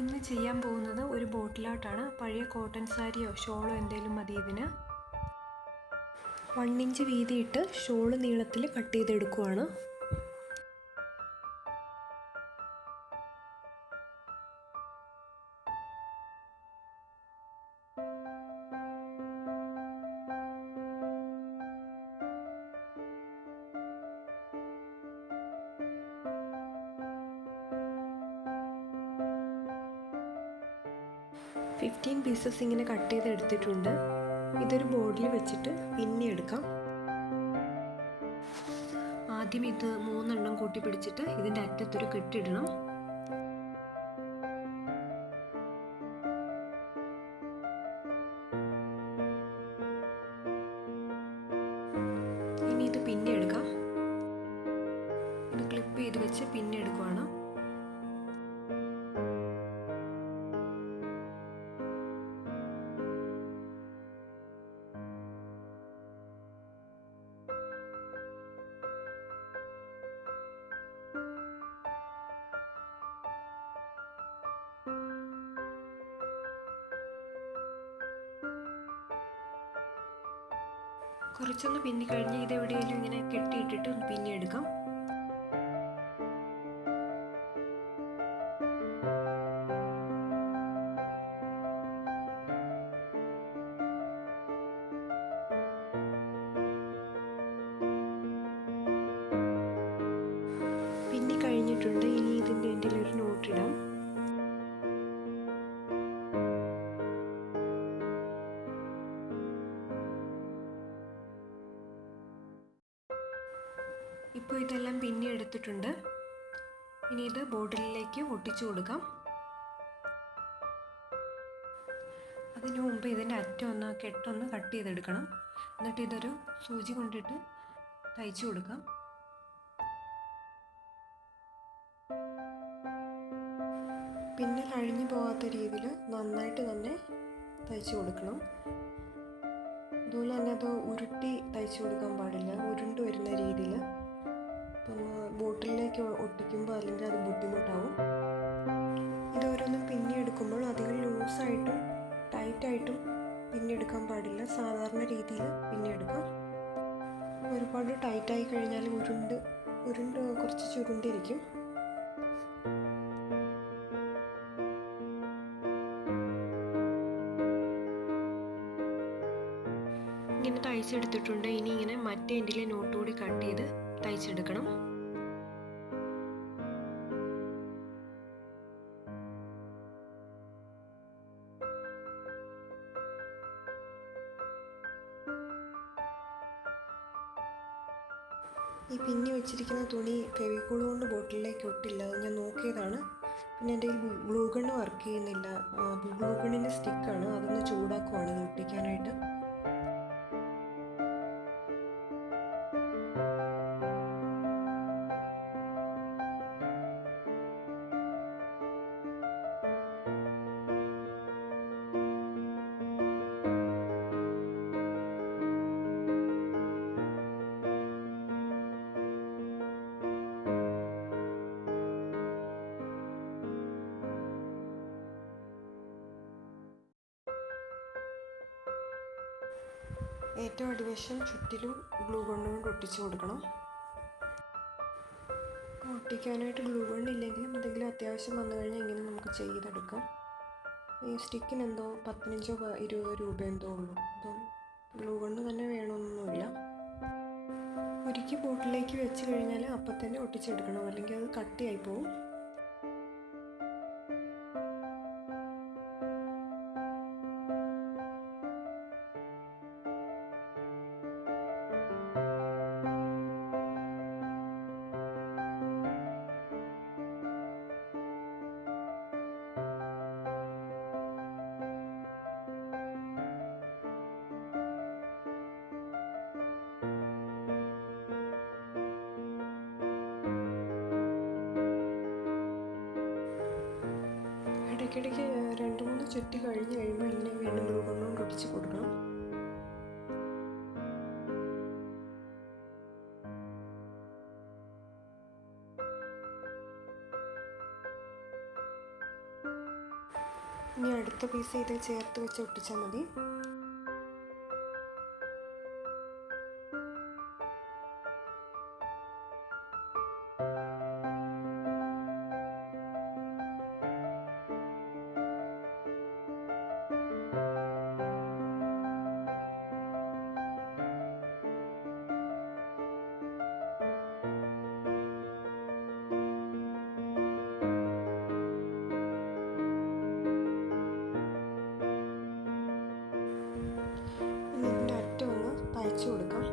ഇന്ന് ചെയ്യാൻ പോകുന്നത് ഒരു ബോട്ടിലാട്ടാണ്. പഴയ കോട്ടൺ സാരിയോ ഷോളോ എന്തെങ്കിലും മതി ഇതിന്. 1 ഇഞ്ച് വീതിയിട്ട് ഷോള് നീളത്തിൽ കട്ട് ചെയ്തെടുക്കുവാണ്. $15 പീസസ് ഇങ്ങനെ കട്ട് ചെയ്തെടുത്തിട്ടുണ്ട്. ഇതൊരു ബോർഡിൽ വെച്ചിട്ട് പിന്നിയെടുക്കാം. ആദ്യം ഇത് 3 എണ്ണം കൂട്ടി പിടിച്ചിട്ട് ഇതിൻ്റെ അറ്റത്തൊരു കെട്ടിടണം. ഇനി ഇത് പിന്നിയെടുക്കാം. ഇത് ക്ലിപ്പ് ചെയ്ത് വെച്ച് പിന്നിയെടുക്കുവാണ്. കുറച്ചൊന്ന് പിന്നി കഴിഞ്ഞ് ഇതെവിടെയെങ്കിലും ഇങ്ങനെ കെട്ടിയിട്ടിട്ട് ഒന്ന് പിന്നിയെടുക്കാം. പിന്നി കഴിഞ്ഞിട്ടുണ്ട്. ഇനി ഇതിൻ്റെ എൻ്റെ ഒരു നോട്ടിടാം. ഇപ്പോൾ ഇതെല്ലാം പിന്നെ എടുത്തിട്ടുണ്ട്. ഇനി ഇത് ബോട്ടിലിലേക്ക് ഒട്ടിച്ചു കൊടുക്കാം. അതിനു മുമ്പ് ഇതിൻ്റെ അറ്റം കെട്ടൊന്ന് കട്ട് ചെയ്തെടുക്കണം. എന്നിട്ട് ഇതൊരു സൂചി കൊണ്ടിട്ട് തയ്ച്ചു കൊടുക്കാം. പിന്നെ കഴിഞ്ഞു പോകാത്ത രീതിയിൽ നന്നായിട്ട് തന്നെ തയ്ച്ചു കൊടുക്കണം. അതുപോലെ തന്നെ അത് ഉരുട്ടി തയ്ച്ചു കൊടുക്കാൻ പാടില്ല. ഉരുണ്ട് വരുന്ന രീതിയിൽ ബോട്ടിലേക്ക് ഒട്ടിക്കുമ്പോൾ അല്ലെങ്കിൽ അത് ബുദ്ധിമുട്ടാവും. ഇതോരോന്നും പിന്നിയെടുക്കുമ്പോൾ അധികം ലൂസായിട്ടും ടൈറ്റായിട്ടും പിന്നിയെടുക്കാൻ പാടില്ല. സാധാരണ രീതിയിൽ പിന്നിയെടുക്കാം. ഒരുപാട് ടൈറ്റായി കഴിഞ്ഞാൽ ഉരുണ്ട് കുറച്ച് ചുരുണ്ടിരിക്കും. ഇങ്ങനെ തയ്ച്ചെടുത്തിട്ടുണ്ട്. ഇനി ഇങ്ങനെ മറ്റേ എൻഡിലെ നോട്ട് കൂടി കട്ട് ചെയ്ത് തയ്ച്ചെടുക്കണം. ഈ പിന്നി വെച്ചിരിക്കുന്ന തുണി ഫെവിക്കോൾ കൊണ്ട് ബോട്ടിലേക്ക് ഒട്ടില്ല. അത് ഞാൻ നോക്കിയതാണ്. പിന്നെ എൻ്റെ ഈ ഗ്ലൂ ഗണ്ണ് വർക്ക് ചെയ്യുന്നില്ല. ഗ്ലൂ ഗണ്ണിൻ്റെ സ്റ്റിക്കാണ്. അതൊന്ന് ചൂടാക്കുവാണ് ഇത് ഒട്ടിക്കാനായിട്ട്. ഏറ്റവും അടിവശം ചുറ്റിലും ഗ്ലൂ ഗണ്ണ് കൊണ്ട് ഒട്ടിച്ചു കൊടുക്കണം. ഒട്ടിക്കാനായിട്ട് ഗ്ലൂ ഗണ്ണ് ഇല്ലെങ്കിലും എന്തെങ്കിലും അത്യാവശ്യം വന്നു കഴിഞ്ഞാൽ ഇങ്ങനെ നമുക്ക് ചെയ്തെടുക്കാം. ഈ സ്റ്റിക്കിന് എന്തോ 15-20 രൂപ എന്തോ ഉള്ളൂ. അപ്പം ഗ്ലൂ ഗണ്ണ് തന്നെ വേണമെന്നൊന്നുമില്ല. ഒരിക്കൽ ബോട്ടിലേക്ക് വെച്ച് കഴിഞ്ഞാൽ അപ്പം തന്നെ ഒട്ടിച്ചെടുക്കണം, അല്ലെങ്കിൽ അത് കട്ടിയായി പോവും. ഇടയ്ക്കിടയ്ക്ക് 2-3 ചുറ്റി കഴിഞ്ഞ് കഴിയുമ്പോൾ ഇങ്ങനെ വീണ്ടും ഗ്ലൂ ഗണ്ണ് കൊണ്ട് ഒട്ടിച്ച് കൊടുക്കണം. ഇനി അടുത്ത പീസ് ഇത് ചേർത്ത് വെച്ച് ഒട്ടിച്ചാൽ മതി. ഇതിൻ്റെ അറ്റം ഒന്ന് തയ്ച്ചു കൊടുക്കാം.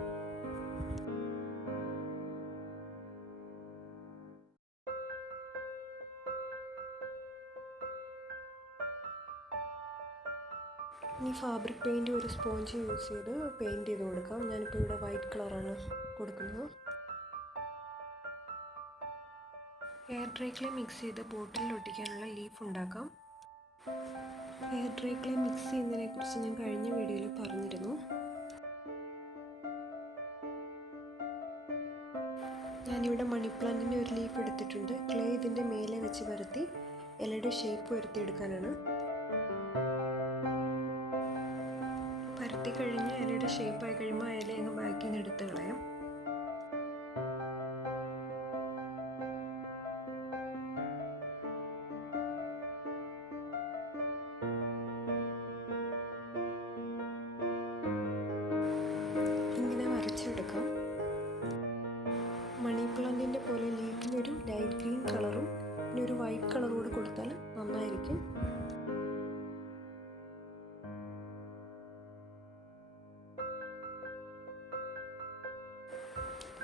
ഇനി ഫാബ്രിക് പെയിൻറ്റ് ഒരു സ്പോഞ്ച് യൂസ് ചെയ്ത് പെയിൻറ്റ് ചെയ്ത് കൊടുക്കാം. ഞാനിപ്പോൾ ഇവിടെ വൈറ്റ് കളറാണ് കൊടുക്കുന്നത്. എയർ ഡ്രൈ ക്ലേ മിക്സ് ചെയ്ത് ബോട്ടിലിൽ ഒട്ടിക്കാനുള്ള ലീഫ് ഉണ്ടാക്കാം. എയർ ഡ്രൈ ക്ലേ മിക്സ് ചെയ്യുന്നതിനെക്കുറിച്ച് ഞാൻ കഴിഞ്ഞ വീഡിയോയിൽ പറഞ്ഞിരുന്നു. ഞാനിവിടെ മണി പ്ലാന്റിൻ്റെ ഒരു ലീഫ് എടുത്തിട്ടുണ്ട്. ക്ലേ ഇതിൻ്റെ മേലെ വെച്ച് വരുത്തി ഇലയുടെ ഷേപ്പ് വരുത്തിയെടുക്കാനാണ്. പരത്തി കഴിഞ്ഞ് ഇലയുടെ ഷേപ്പായി കഴിയുമ്പോൾ ഇല അങ്ങ് ബാക്കിൽ നിന്ന് എടുത്ത് കളയാം. ഇങ്ങനെ വരച്ചെടുക്കാം. മണി പ്ലാന്റിൻ്റെ പോലെ ലീഫിനൊരു ലൈറ്റ് ഗ്രീൻ കളറും പിന്നെ ഒരു വൈറ്റ് കളറും കൂടെ കൊടുത്താൽ നന്നായിരിക്കും.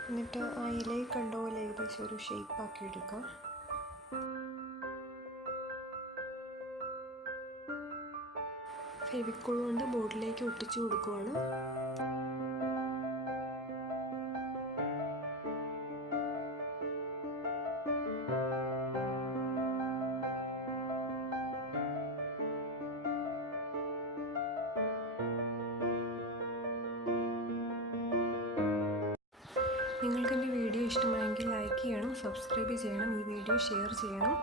എന്നിട്ട് ആ ഇലയിൽ കണ്ട പോലെ ഏകദേശം ഒരു ഷേപ്പാക്കി എടുക്കാം. ഫെവിക്കോൾ കൊണ്ട് ബോർഡിലേക്ക് ഒട്ടിച്ചു കൊടുക്കുവാണ്. നിങ്ങൾക്ക് എൻ്റെ വീഡിയോ ഇഷ്ടമായെങ്കിൽ ലൈക്ക് ചെയ്യണം, സബ്സ്ക്രൈബ് ചെയ്യണം, ഈ വീഡിയോ ഷെയർ ചെയ്യണം.